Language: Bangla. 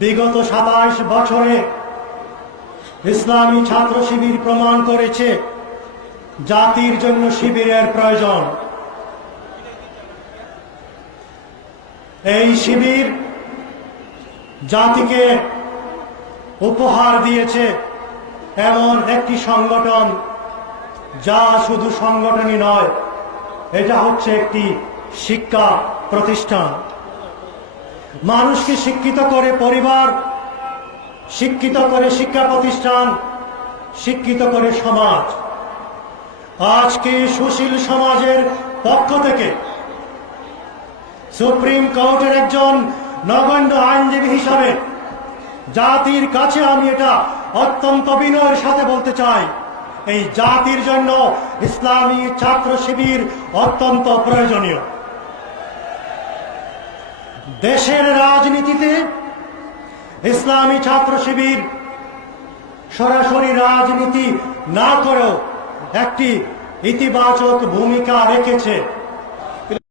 বিগত সাতাশ বছরে ইসলামী ছাত্র শিবির প্রমাণ করেছে জাতির জন্য শিবিরের প্রয়োজন। এই শিবির জাতিকে উপহার দিয়েছে এমন একটি সংগঠন যা শুধু সংগঠনই নয়, এটা হচ্ছে একটি শিক্ষা প্রতিষ্ঠান। মানুষকে শিক্ষিত করে পরিবার, শিক্ষিত করে শিক্ষা প্রতিষ্ঠান, শিক্ষিত করে সমাজ। আজকে সুশীল সমাজের পক্ষ থেকে সুপ্রিম কোর্টের একজন নগণ্য আইনজীবী হিসাবে জাতির কাছে আমি এটা অত্যন্ত বিনয়ের সাথে বলতে চাই। এই জাতির জন্য ইসলামী ছাত্র শিবির অত্যন্ত প্রয়োজনীয়। দেশের রাজনীতিতে ইসলামী ছাত্র শিবির সরাসরি রাজনীতি না করেও একটি ইতিবাচক ভূমিকা রেখেছে।